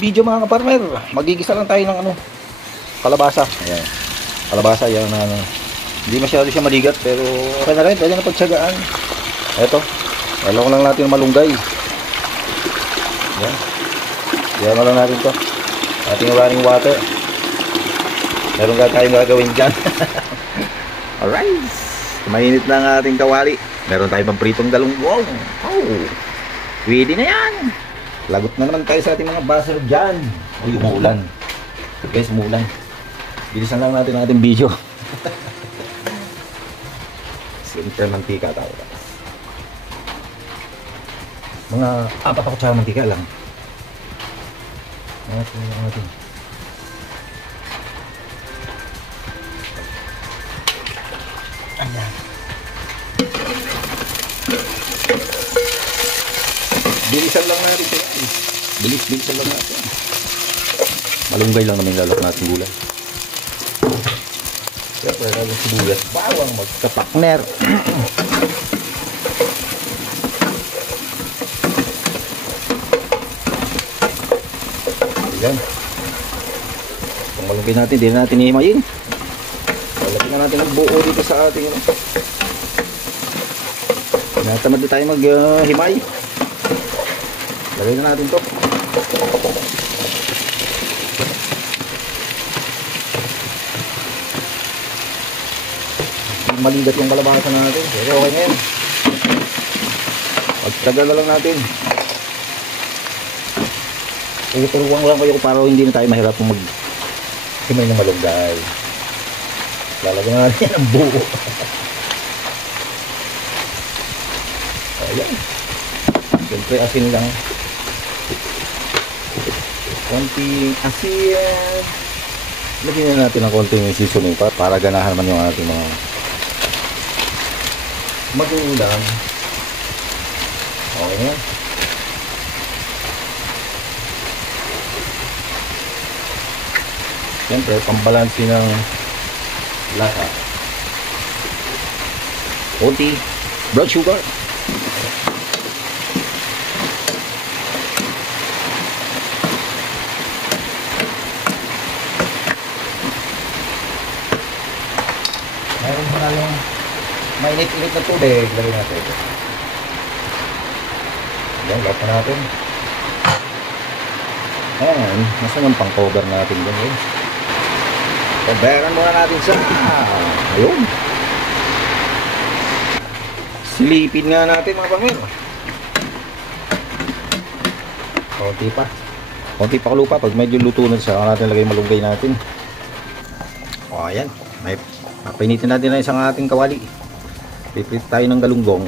video mga kaparmer, magigisa lang tayo ng ano, kalabasa. Ayan, kalabasa yan na ano. Hindi masyado siya maligat pero okay na rin, pwede na pagtsagaan. Eto, lalong lang natin malunggay. Ayan, yan na lang natin to, ating running water. Meron nga tayong gagawin dyan. Alright, mainit na ang ating kawali. Meron tayong pampritong galunggong. Oh, pwede na yan. Lagot na naman tayo sa ating mga baser dyan. Uy, umuulan. Guys, umuulan. Bilisan lang natin ang ating video. Simple mantika tayo. Mga 4 na kutsara mantika lang. Ito lang natin. Ayan. Bilisan lang natin ito. Bilisan lang natin. Malunggay lang naman lalak natin gulay. Siyempre, lalo sibuyas. Bawang magkapakner. Ayan. Kung malunggay natin, hindi na natin ihimayin. Lalagyan na natin ang buo dito sa ating natamad na tayo maghimay. Lagay na natin to. Maligat yung kalabasa natin. Pero okay na yan. Pagtagal na lang natin. Turuan lang kayo para hindi na tayo mahirap kung mag-himay ng malunggay. Lalagyan na natin ang buo. Ayan. Siyempre asin lang. Konting asin. Lagyan na natin ng konting seasoning para ganahan man yung ating mga mag-uulam. Okay na. Siyempre pambalansi ng lasa. Konti brown sugar. Meron pa lang mainit-init na tubig. Lagay natin ito. Ayan, lahat na natin. Ayan, nasa yung pang-cover natin dyan. Coveran muna natin sa ayun. Silipin nga natin mga pamir. Konti pa lupa. Pag medyo luto na siya, natin lagay malunggay natin. O ayan, painitin natin na isang ating kawali. Piplit tayo ng galunggong.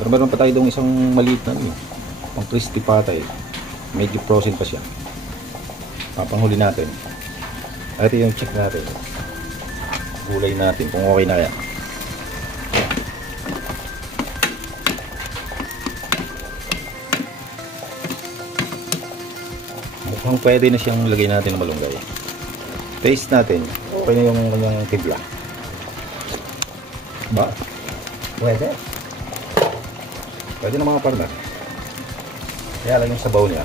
Pero meron pa tayo dong isang maliit na pang crispy patay. Medyo frozen pa siya. Papanghuli natin. Ito yung check natin. Gulay natin kung okay na yan. Mukhang pwede na siyang lagay natin ng malunggay. Taste natin. Okay na yung kanyang tibla. Ba? Pwede. Pwede na mga partner. Kaya lang yung sabaw niya.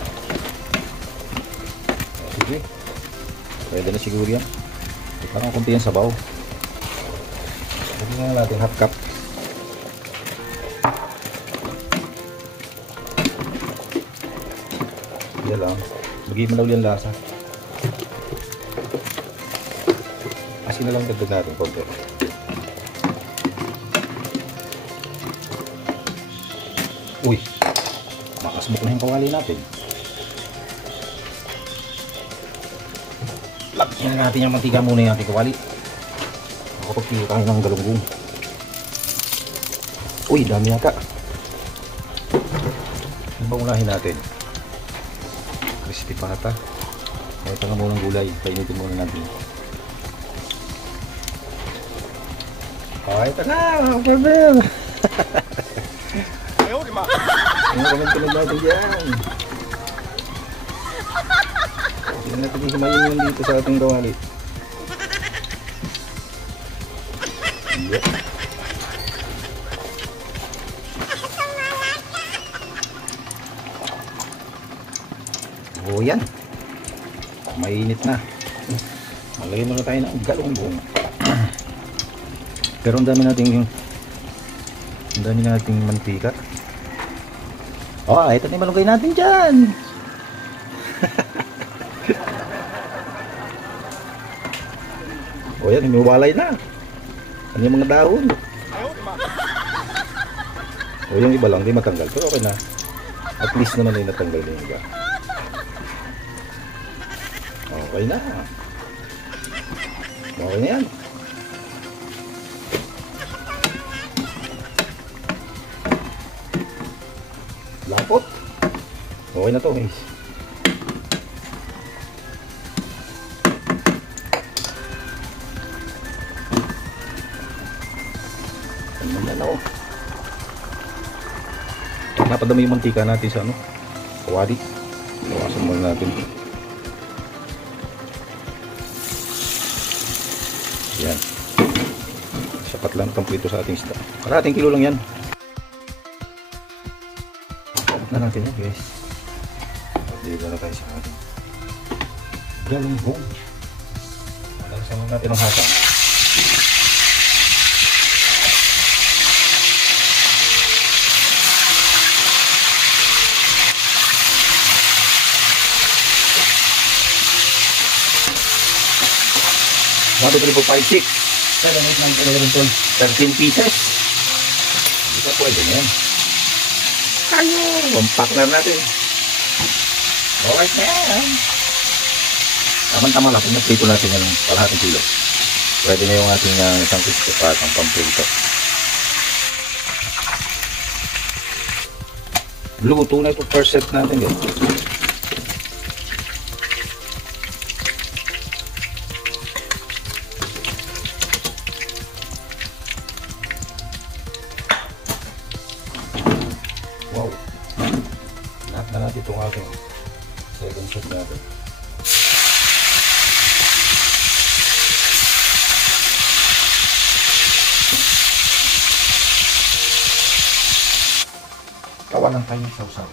Sige. Pwede na siguro yan. Parang kunti yung sabaw. Lagyan na natin half cup. Yan lang. Lagyan mo lang yung lasa. Asin na lang dagdag natin konti. Uy, makasmok na yung kawali natin. Lagyan natin yung mantika muna yung ating kawali. Makapagpili tayo ng galunggong. Uy, dami yata. Ano ba unahin natin? Crispy pata. Ito na muna ng gulay. Painitin muna natin. Ito na, mga pabel. Ano comment natin dyan? Hindi natin himayin yun dito sa ating kawali. O yan. Mainit na. Malagay muna tayo ng galunggong. Pero ang dami nating mantika. Ito na yung malunggay natin dyan. Yan, umiwalay na. Ano yung mga dahon? Yung iba lang, di matanggal. Pero okay na. At least naman ay natanggal yung iba. Okay na. Okay na yan. Lapot. Okay na to, guys. Napadami yung mantika natin sa kawali. Bawasan muna natin. Yan. Sapat lang kompleto sa ating isda. Kalahating kilo lang yan. Na natin yan, guys. Dito na tayo sa ating galunggong. Nalasan natin ang hatang. Sabi ko po 5-6. 13 pieces. Ito pwede na yan. Ayun, partner natin. Alright na yan. Tama-tama lang. Pinagprito natin yung kalahating kilo. Pwede na yung ating isang pisto pa at ang pamprito. Luto na ito first set natin. Wow. Lahat na natin itong ating second set natin. Kawalan tayo sa usap.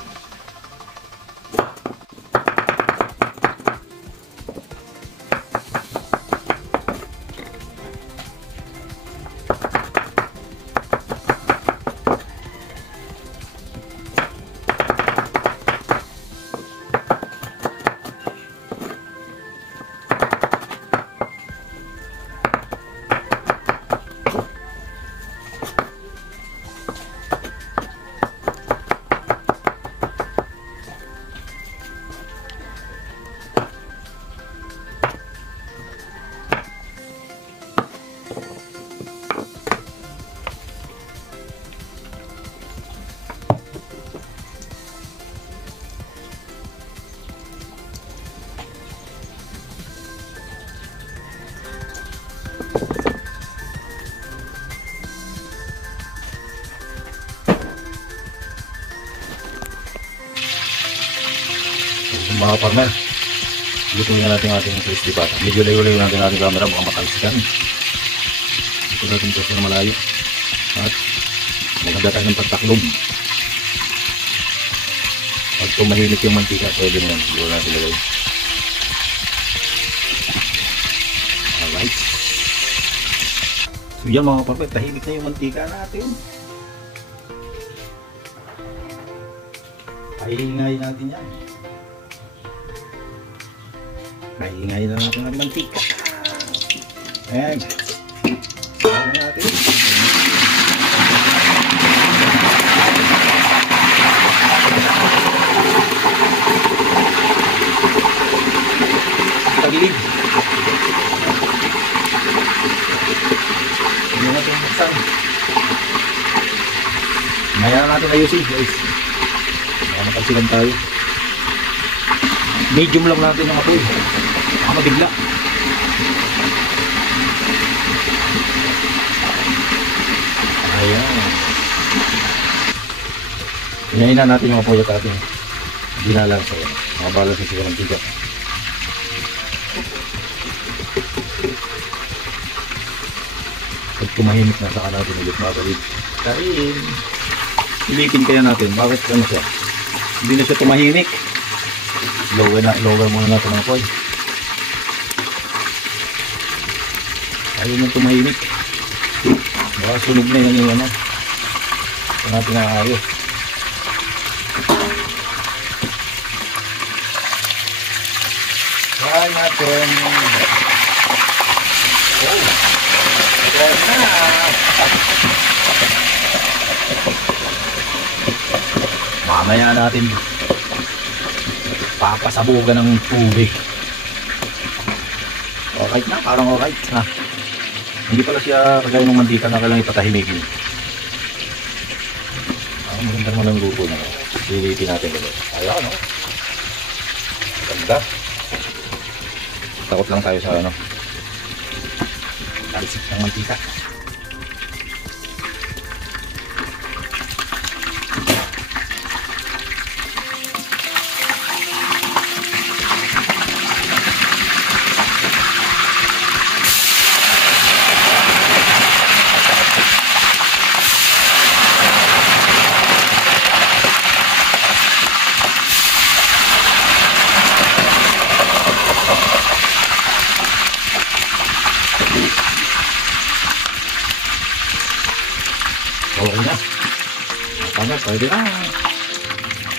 Mga partner, lutuin na natin ating crispy pata. Medyo layo-layo natin ating camera, baka makalsikan. Ito natin ito na malayo. At maganda tayo ng pagtaklob. Pag tumahimik yung mantika, pwede na yan. Siguro natin lagay. Alright. So yan mga partner, tahimik na yung mantika natin. Paingay natin yan. Paingay na natin ang mantika. Ayan. Ayan natin. Tagilid. Ayan natin buksan. Maya natin ayusin guys. Baka makalsilan tayo. Medium lang natin ang apoy. Baka mabigla. Ayan. Hinayin na natin yung apoy at ating dinalang sa yan. Makabalas na sila ng tigat. Pag tumahimik na saka natin ulit mabalik. Karin. Silipin kaya natin. Bakit ano siya? Hindi na siya tumahimik. Lower muna natin ang foil. Ayaw nyo tumahimik. Baka sunog na yun yung ano. Ito natin naayos. Try natin. Oh! Try na! Mamaya natin papasabugan ng tubig. Alright na, parang alright na. Hindi pala siya kagaya ng mantika na kailangan ipatahimikin. Magandang malanggupo na. Silipin natin ulit. Ayan, no? Ganda. Takot lang tayo sa ano. Talisik ng mantika. Okay na. Tama, pwede na.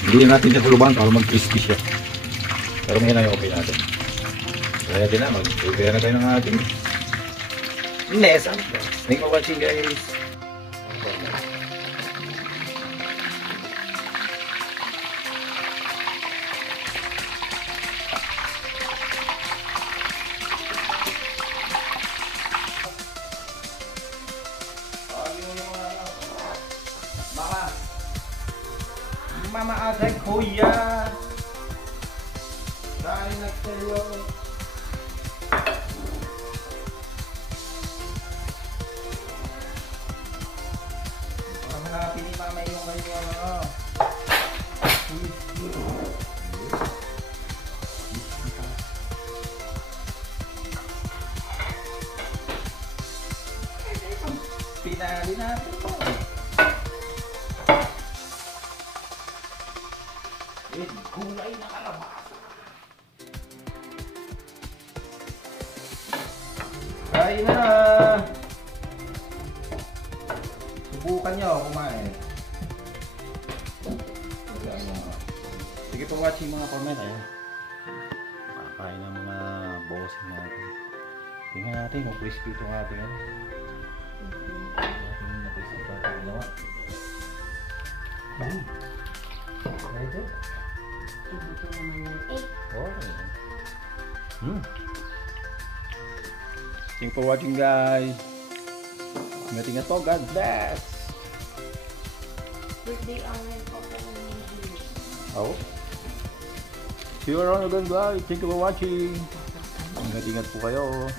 Hindi natin siya kuluban para mag-crispy siya. Pero may na yung okay natin. Kaya din na, mag-prepare na tayo ng ating mesa. Thank you for watching, guys. Mama Ate Kuya kain na kayo. Parang hanapin ni Mama yung ano. Pinali natin po. Gulay na kalabasa. Kain na! Subukan nyo kumain. Sige po watching mga comment. Kakain ng mga bossing natin. Tingnan natin kung crispy itong ating ano. Tingnan natin crispy ito ating ginawa. Ready? Ito naman yung egg. Thank you for watching, guys. Ingat-ingat po. God bless. Birthday hour po po ng Oh. See you around again, guys. Thank you for watching. Ingat-ingat po kayo.